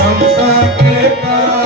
ਸ਼ਮਤਾ ਕੇ ਕਾ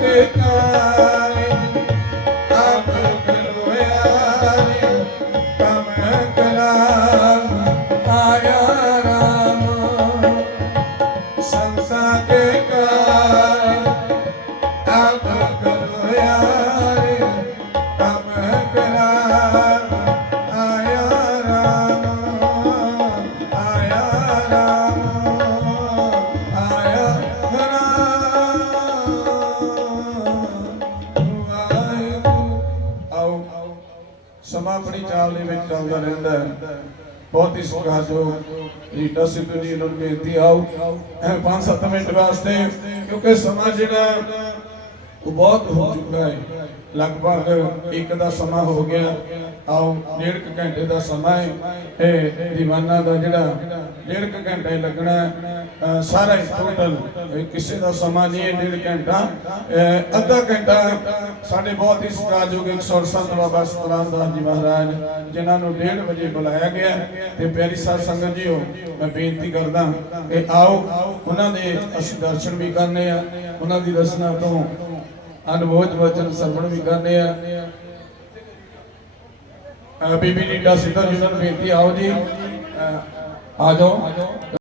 ਕੇ ਕਾ ਸਮਾਂ ਆਪਣੀ ਚਾਲ ਦੇ ਵਿੱਚ ਚੱਲਦਾ ਰਹਿੰਦਾ ਹੈ ਬਹੁਤ ਹੀ ਸੁਗਾ ਜੋ ਰੀਟਾ ਸਿੱਧੂ ਜੀ ਨੂੰ ਬੇਨਤੀ ਆਓ 5-7 ਮਿੰਟ ਵਾਸਤੇ ਕਿਉਂਕਿ ਸਮਾਂ ਜਿਹੜਾ ਉਹ ਬਹੁਤ ਹੋ ਚੁੱਕਾ ਹੈ ਲਗਭਗ ਇੱਕ ਦਾ ਸਮਾਂ ਹੋ ਗਿਆ ਆਓ ਡੇਢ ਘੰਟੇ ਦਾ ਸਮਾਂ ਹੈ ਇਹ ਦੀਵਾਨਾ ਦਾ ਜਿਹੜਾ ਡੇਢ ਘੰਟੇ ਲੱਗਣਾ ਸਾਰਾ ਟੋਟਲ ਕਿਸੇ ਦਾ ਸਮਾਂ ਨਹੀਂ ਹੈ ਡੇਢ ਘੰਟਾ ਅੱਧਾ ਘੰਟਾ ਸਾਡੇ ਬਹੁਤ ਹੀ ਸਤਿਕਾਰਯੋਗ 168 ਬਾਬਾ ਸਤਨਾਮ ਦਾ ਜੀ ਮਹਾਰਾਜ ਜਿਨ੍ਹਾਂ ਨੂੰ ਡੇਢ ਵਜੇ ਬੁਲਾਇਆ ਗਿਆ ਤੇ ਪਿਆਰੀ ਸਾਧ ਸੰਗਤ ਜੀਓ ਮੈਂ ਬੇਨਤੀ ਕਰਦਾ ਕਿ ਆਓ ਉਹਨਾਂ ਦੇ ਅਸੀਂ ਦਰਸ਼ਨ ਵੀ ਕਰਨੇ ਆ ਉਹਨਾਂ ਦੀ ਰਸਨਾ ਤੋਂ ਅਨਮੋਜ ਵਚਨ ਸਰਵਣ ਵੀ ਕਰਨੇ ਆ ਬੀਬੀ ਨੀਡਾ ਸਿੱਧਾ ਜੀ ਨੂੰ ਬੇਨਤੀ ਆਓ ਜੀ ਆ ਜਾਓ